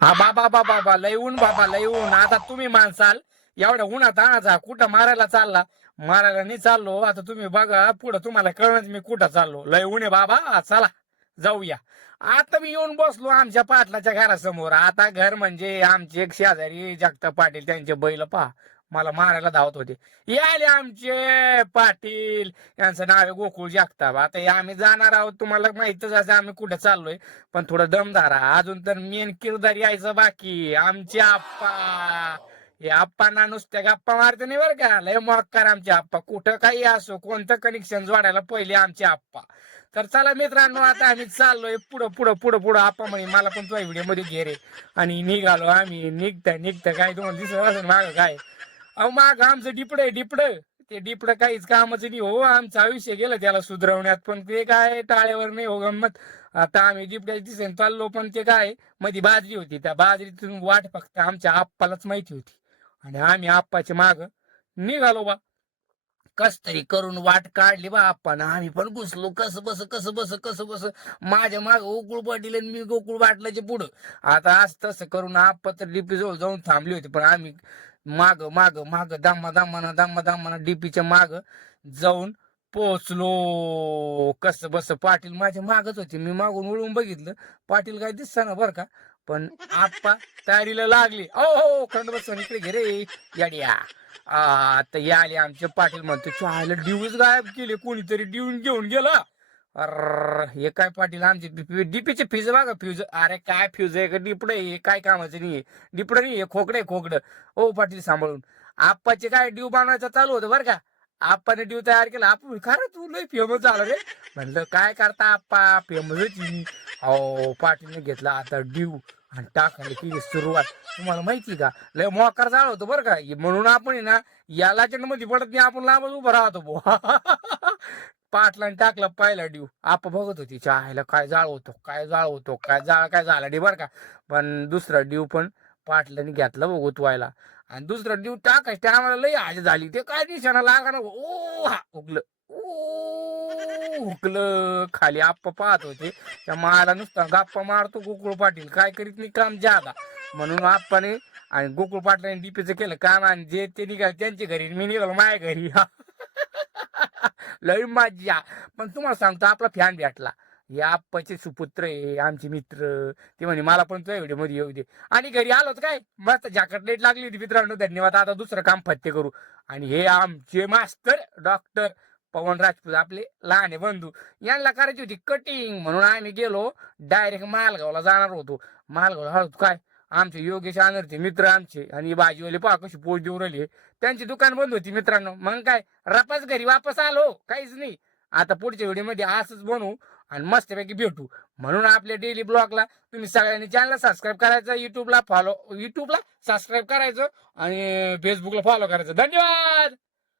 हा बाबा बाबा बाबा लय ऊन बाबा लय ऊन. आता तुम्ही माणसाल एवढ्या उन्हात आणायचा कुठं मारायला चालला. मारायला नाही चाललो. आता तुम्ही बघा पुढं तुम्हाला कळणार मी कुठं चाललो. लय ऊन आहे बाबा. चला जाऊया. आता मी येऊन बसलो आमच्या पाटलाच्या घरासमोर. आता घर म्हणजे आमचे एक शेजारी जगताप पाटील त्यांचे बैल पहा मला मारायला धावत होते. हे आले आमचे पाटील. यांचं नाव आहे गोकुळ जगताप. आता हे आम्ही जाणार आहोत तुम्हाला माहितच असं आम्ही कुठे चाललोय. पण थोडं दमदारा अजून तर मेन किरदार यायचं बाकी आमचे आप्पा. हे आप्पांना नुसत्या गप्पा मारते नाही बरं का. लय मक्कार आमचे आप्पा. कुठं काही असो कोणतं कनेक्शन जोडायला पहिले आमचे आप्पा. तर चला मित्रांनो आता आम्ही चाललोय पुढं पुढं पुढं पुढं. आप्पा म्हणे मला पण तुझ्या व्हिडिओ मध्ये घे रे. आणि निघालो आम्ही. निघता निघता काय तुम्हाला दिसत असेल माग काय. अहो माग आमचं डिपड आहे डिपड. ते डिपड काहीच कामाचं नाही हो. आमचं आयुष्य गेलं त्याला सुधरवण्यात. पण ते काय टाळ्यावर नाही हो गंमत. आता आम्ही डिपड्याच्या दिसेन चाललो. पण ते काय मध्ये बाजरी होती. त्या बाजरीतून वाट फक्त आमच्या आप्पालाच माहिती होती. आणि आम्ही आप्पाच्या माग निघालो बा. कस तरी करून वाट काढली बा आप्पानं. आम्ही पण घुसलो कस बस कस बस कस बस. माझ्या माग गोकुळ पाटील आणि मी गोकुळ पाटलाच्या पुढं. आता आज तसं करून आप्पा तर डीपी जवळ जाऊन थांबली होती. पण आम्ही माग माग माग दामा दामाना डीपीच्या माग जाऊन पोचलो. कस बस पाटील माझ्या मागच होते. मी मागून वळून बघितलं पाटील काय दिसना बरं का. पण आप्पा तयारीला लागली. ओ हो खंड बस इकडे घे रे याडिया. आता या आले आमचे पाटील म्हणतो चहाला डिवच गायब केले. कोणीतरी डिवून घेऊन गेला. अर हे काय पाटील आमचे डीपीचे फ्यूज बघा फ्यूज. अरे काय फ्यूज आहे का डिपड हे काय कामाचं नाहीये. डिपड नाही खोकडे खोकडं. ओ पाटील सांभाळून. आप्पाचे काय ड्यू बनवायचं चालू होतं बरं का. आप्पाने ड्यू तयार केला. आपण खरं तू लय फेमस झालं रे. म्हणलं काय करता आप्पा फेमसच. हो पाटीलने घेतला आता ड्यू आणि टाकायला केली सुरुवात. तुम्हाला माहिती का लय मोकार जाळ होतो बरं का. म्हणून आपण ना याला मध्ये पडत नाही. आपण लांबच उभं राहतो भो. पाटलाने टाकला पहिला ड्यू. आप बघत होती चायला काय जाळ होतो काय जाळ होतो काय जाळ काय झाला नाही बरं का. पण दुसरा ड्यू पण पाटलाने घेतला बघ उतवायला. आणि दुसरा ड्यू टाकायच त्या आम्हाला लई हाज झाली. ते काय निशाणा लागा ना ओ हा उगलं हुकलं खाली. आप्पा पाहत होते त्या माला नुसता गप्पा मारतो गोकुळ पाटील काय करीत नाही काम ज्यादा. म्हणून आप्पाने आणि गोकुळ पाटलाने डीपीचं केलं काम. आणि जे ते निघाल त्यांच्या घरी मी निघालो माझ्या घरी. लई मज्जा. पण तुम्हाला सांगतो आपला फॅन भेटला. हे आप्पाचे सुपुत्र आहे आमचे मित्र. ते म्हणे मला पण तुझ्या व्हिडिओ मध्ये येऊ दे. आणि घरी आलोच काय मस्त जॅकेट लेट लागली होती मित्रांनो. धन्यवाद. आता दुसरं काम फत्ते करू. आणि हे आमचे मास्तर डॉक्टर पवन राजपूत आपले लहाने बंधू. यांना करायची होती कटिंग. म्हणून आम्ही गेलो डायरेक्ट मालगावला जाणार होतो. मालगाव हळद काय आमचे योगेश आनरते मित्र आमचे. आणि भाजीवाले पहा कशी पोच देऊ राहिले. त्यांची दुकान बंद होती मित्रांनो. मग काय रपास घरी वापस आलो काहीच नाही. आता पुढच्या व्हिडिओमध्ये असंच बनवू आणि मस्तपैकी भेटू. म्हणून आपल्या डेली ब्लॉगला तुम्ही सगळ्यांनी चॅनलला सबस्क्राईब करायचं. युट्यूबला सबस्क्राईब करायचं आणि फेसबुकला फॉलो करायचं. धन्यवाद.